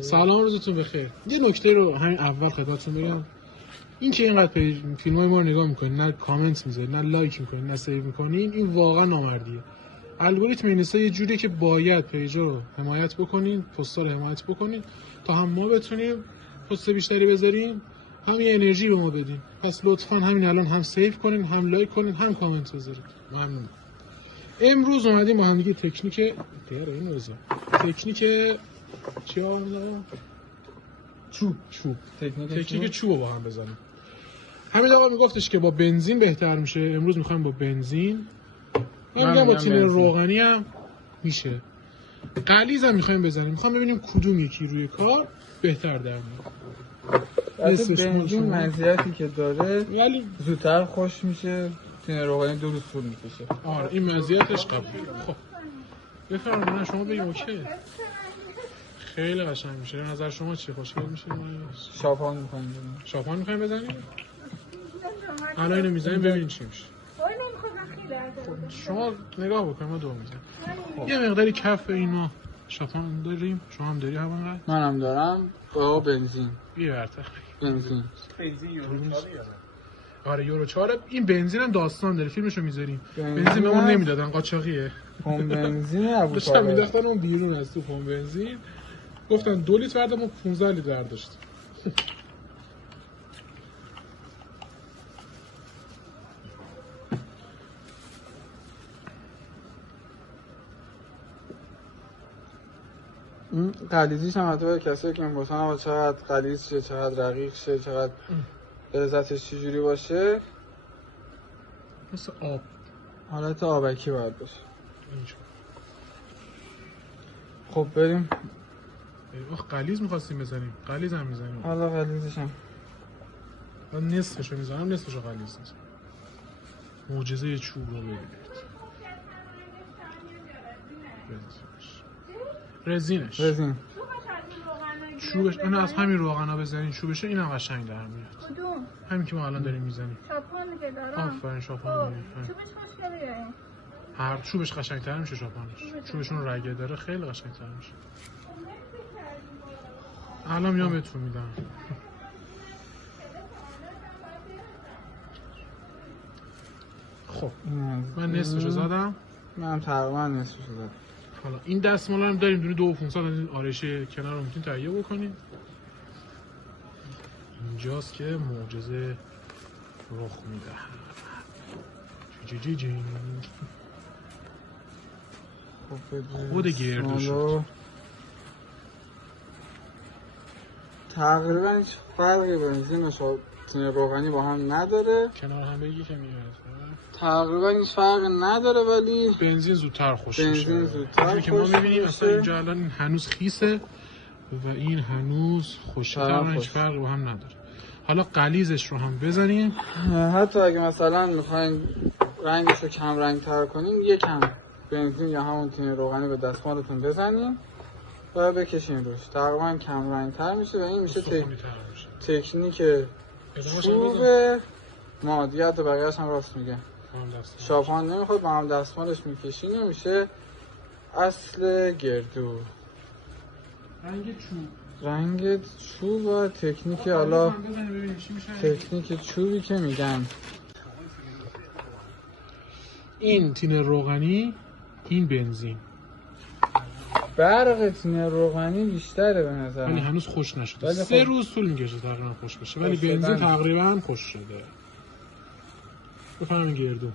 سلام، روزتون بخیر. یه نکته رو همین اول خدمتتون بگم. این که اینقدر فیلم‌های ما رو نگاه می‌کنین، نه کامنت می‌ذارین، نه لایک می‌کنین، نه سیو می‌کنین، این واقعا نامردیه. الگوریتم اینستا یه جوریه که باید پیجا رو حمایت بکنین، پست‌ها رو حمایت بکنین تا هم ما بتونیم پست بیشتری بذاریم، هم یه انرژی به ما بدین. پس لطفاً همین الان هم سیو کنین، هم لایک کنین، هم کامنت بذارید. ممنون. امروز اومدیم با هم دیگه تکنیک چی آمدیم؟ چوب. تکنیک چوب رو با هم بزنیم. همین آقا میگفتش که با بنزین بهتر میشه. امروز میخوایم با بنزین. من میگم با تین روغنی هم میشه. غلیظ هم میخوایم بزنیم. میخوام ببینیم کدوم یکی روی کار بهتر در میاد. بنزین مزیتی که داره ولی زودتر خوش میشه. تین روغنی 2 روز طول میکشه. آره این مزیتش قبوله. خب بفرمایید. نه شما بگید اوکی. خیلی قشنگ میشه. نظر شما چیه؟ خوشگل میشه؟ شاپان می‌خوایم بزنیم. شاپان می‌خوایم بزنیم؟ الان اینو میزنیم ببینیم چی میشه. شما نگاه بکنید ما دو میزنیم. یه مقداری کف اینو شاپان داریم. شما هم داری همونقدر؟ منم دارم. با بنزین. بنزین یورو 4. آره یورو 4. این بنزین هم داستان داره. فیلمشو میذاریم. بنزین بهمون نمیدادن، قاچاقیه. پمپ بنزین ابو داشتن مینداختن اون بیرون از تو پمپ بنزین. گفتن 2 لیتر بردم و 15 لیتر برداشت. این غلیظیش هم حتی کسایی که میگفتن آقا چقدر غلیظ شه، چقدر رقیق شه، چقدر لذتش چجوری باشه، مثل آب، حالت آبکی باید باشه. خب بریم. غلیظ می‌خواستیم بزنیم. غلیظ هم می‌زنیم. حالا غلیظش هم من نصفشو می‌زنم، نصفشو غلیظ می‌زنم. معجزه چوب رو ببینید. رزین چوبش اون از همین روغنا بزنین چوبش اینم قشنگ در میاد. کدوم؟ همین که ما الان داریم میزنیم. شاپان دیگه دارم. آفرین شاپان داریم. چوبش خوشگلیه. هر چوبش قشنگ‌تر میشه شاپانش. چوبشون رگه داره خیلی قشنگ‌تر میشه. الان میام بهتون میدم. خب من نصفشو زدم. من تقریبا نصفشو زدم. حالا این دستمالا هم داریم دونه 2500 از این آرشه کنار رو میتونید تهیه بکنید. اینجاست که معجزه رخ میده. خود گردو شد. تقریبا هیچ فرقی بنزین و تین روغنی با هم نداره. کنار هم بگی که میاد. تقریبا هیچ فرقی نداره ولی بنزین زودتر خوش میشه. بنزین زودتر که ما میبینیم مثلا اینجا الان این هنوز خیسه و این هنوز خوش‌تر، هیچ فرقی با هم نداره. حالا غلیظش رو هم بزنیم. حتی اگه مثلا میخواین رنگش رو کم رنگ تر کنین، یکم بنزین یا همون تین روغنی به دستمالتون بزنین و بکشین روش. تقریبا کم رنگ تر میشه و این میشه تکنیک چوب مادیت و بقیه‌اش هم راست میگه. شاپان نمیخواد با هم دستمالش میکشین و میشه اصل گردو. رنگ چوب و تکنیک حالا تکنیک چوبی که میگن. این تین روغنی، این بنزین. برق تین روغنی بیشتره به نظر ولی هنوز خوش نشده. 3 روز طول میکشه تقریبا خوش بشه ولی بنزین تقریبا خوش شده. بفهمین گردو